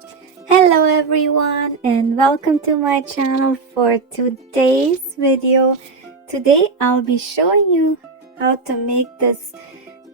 Hello everyone and welcome to my channel for today's video. Today I'll be showing you how to make this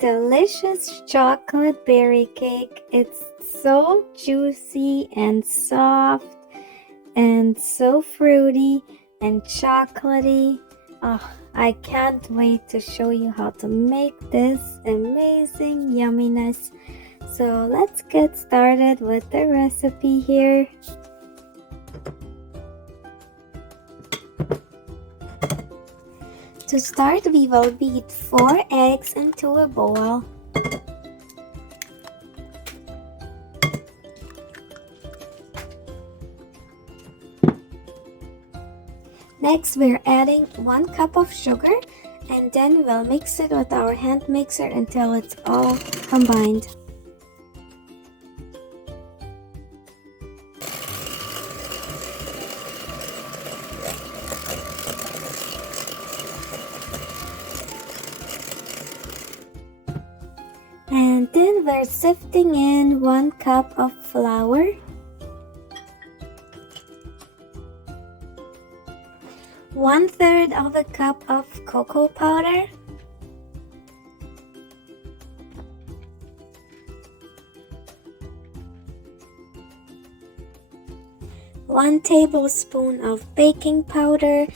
delicious chocolate berry cake. It's so juicy and soft and so fruity and chocolatey. Oh, I can't wait to show you how to make this amazing yumminess. So let's get started with the recipe here. To start, we will beat 4 eggs into a bowl. Next, we're adding 1 cup of sugar and then we'll mix it with our hand mixer until it's all combined. And then we're sifting in 1 cup of flour, 1/3 of a cup of cocoa powder, 1 tablespoon of baking powder,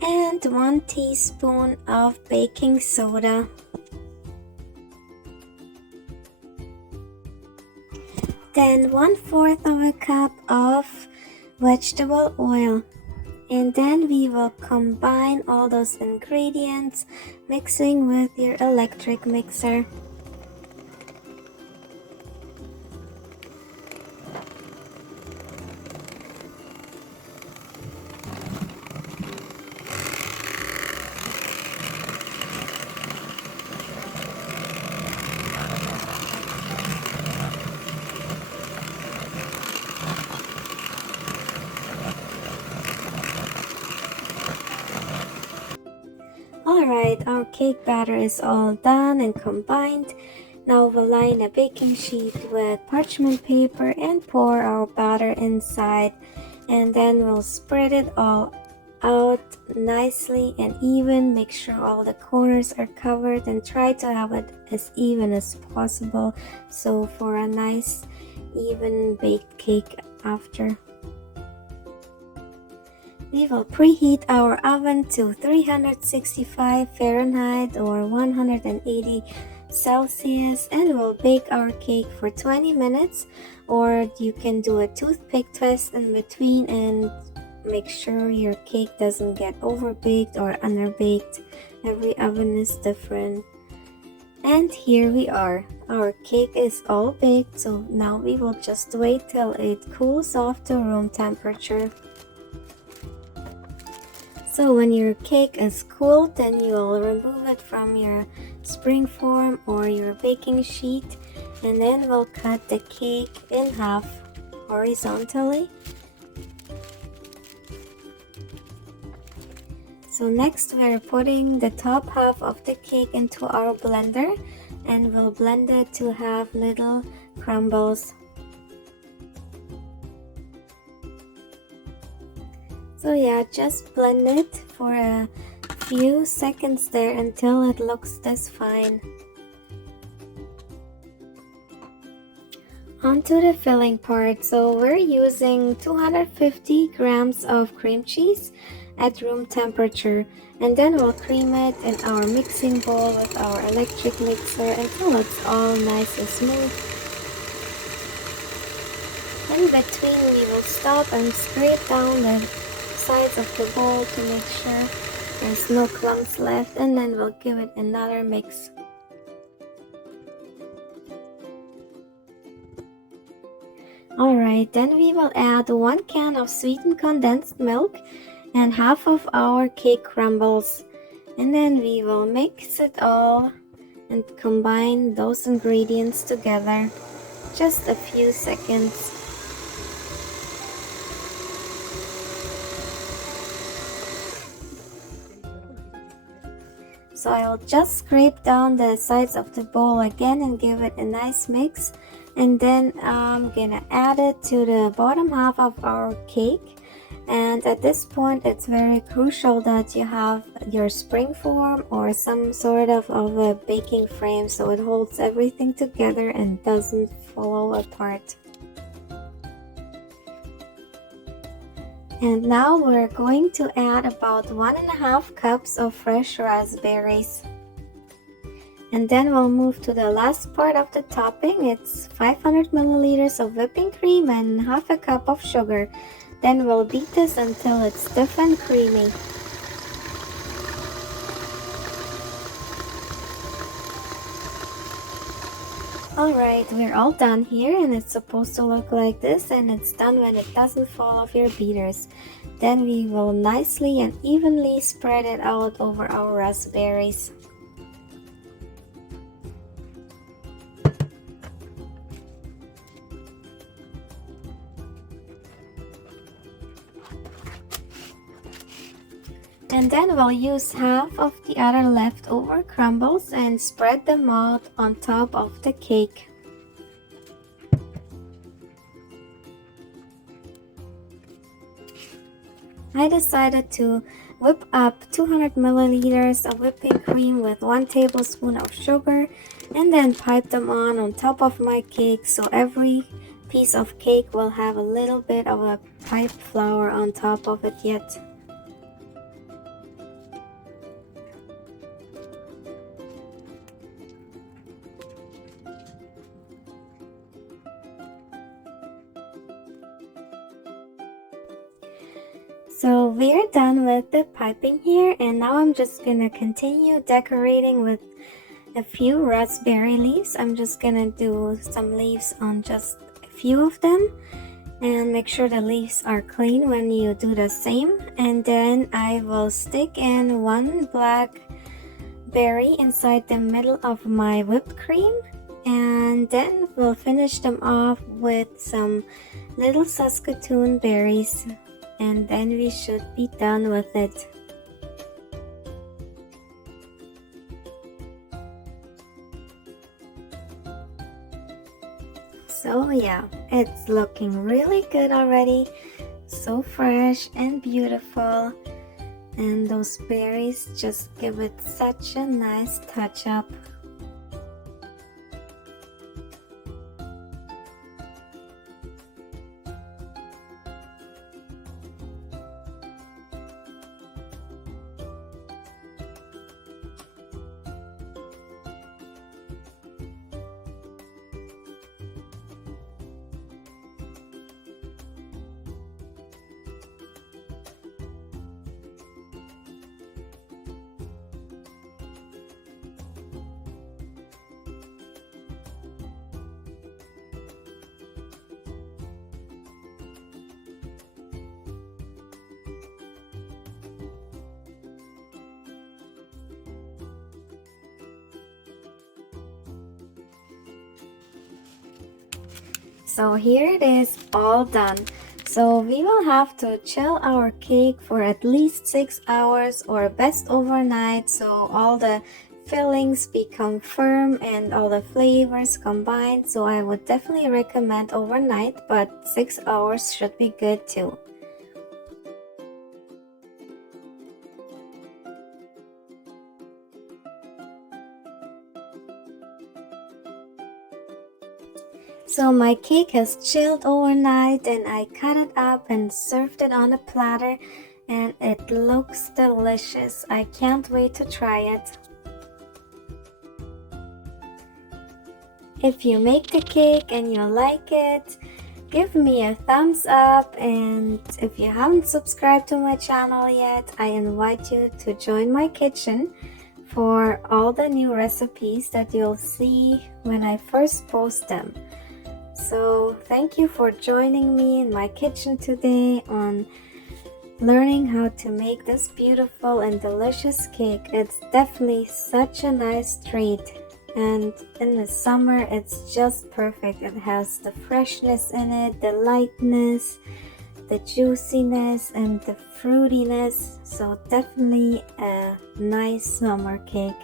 and 1 teaspoon of baking soda. Then 1/4 of a cup of vegetable oil. And then we will combine all those ingredients, mixing with your electric mixer. Alright, our cake batter is all done and combined. Now we'll line a baking sheet with parchment paper and pour our batter inside. And then we'll spread it all out nicely and even. Make sure all the corners are covered and try to have it as even as possible. So for a nice even baked cake after. We will preheat our oven to 365 Fahrenheit or 180 Celsius and we'll bake our cake for 20 minutes, or you can do a toothpick twist in between and make sure your cake doesn't get overbaked or underbaked. Every oven is different. And here we are. Our cake is all baked, so now we will just wait till it cools off to room temperature. So when your cake is cooled, then you will remove it from your spring form or your baking sheet, and then we'll cut the cake in half horizontally. So next we're putting the top half of the cake into our blender and we'll blend it to have little crumbles. So yeah, just blend it for a few seconds there until it looks this fine. On to the filling part. So we're using 250 grams of cream cheese at room temperature, and then we'll cream it in our mixing bowl with our electric mixer until it's all nice and smooth. In between we will stop and scrape down the sides of the bowl to make sure there's no clumps left, and then we'll give it another mix. Alright, then we will add 1 can of sweetened condensed milk and half of our cake crumbles, and then we will mix it all and combine those ingredients together. Just a few seconds. So So I'll just scrape down the sides of the bowl again and give it a nice mix. And then I'm gonna add it to the bottom half of our cake. And at this point, it's very crucial that you have your spring form or some sort of a baking frame so it holds everything together and doesn't fall apart. And now we're going to add about 1.5 cups of fresh raspberries. And then we'll move to the last part of the topping. It's 500 milliliters of whipping cream and half a cup of sugar. Then we'll beat this until it's stiff and creamy. Alright, we're all done here, and it's supposed to look like this, and it's done when it doesn't fall off your beaters. Then we will nicely and evenly spread it out over our raspberries. And then we'll use half of the other leftover crumbles and spread them out on top of the cake. I decided to whip up 200 milliliters of whipping cream with 1 tablespoon of sugar and then pipe them on top of my cake, so every piece of cake will have a little bit of a piped flour on top of it yet. So we're done with the piping here, and now I'm just gonna continue decorating with a few raspberry leaves. I'm just gonna do some leaves on just a few of them, and make sure the leaves are clean when you do the same. And then I will stick in 1 black berry inside the middle of my whipped cream, and then we'll finish them off with some little Saskatoon berries. And then we should be done with it. So yeah, it's looking really good already. So fresh and beautiful. And those berries just give it such a nice touch up. So here it is, all done. So we will have to chill our cake for at least 6 hours or best overnight, so all the fillings become firm and all the flavors combine. So I would definitely recommend overnight, but 6 hours should be good too. So my cake has chilled overnight, and I cut it up and served it on a platter, and it looks delicious. I can't wait to try it. If you make the cake and you like it, give me a thumbs up, and if you haven't subscribed to my channel yet, I invite you to join my kitchen for all the new recipes that you'll see when I first post them. So thank you for joining me in my kitchen today on learning how to make this beautiful and delicious cake. It's definitely such a nice treat, and in the summer it's just perfect. It has the freshness in it, the lightness, the juiciness and the fruitiness. So definitely a nice summer cake.